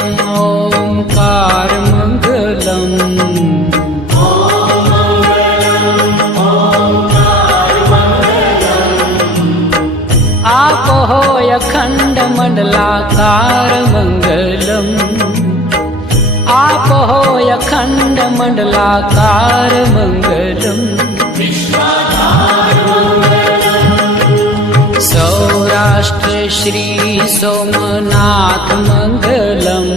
ओंकार मंगलम। आप होय अखंड मंडलाकार मंगलम। आप होय अखंड मंडलाकार मंगलम। सौराष्ट्र श्री सोमनाथ मंगलम।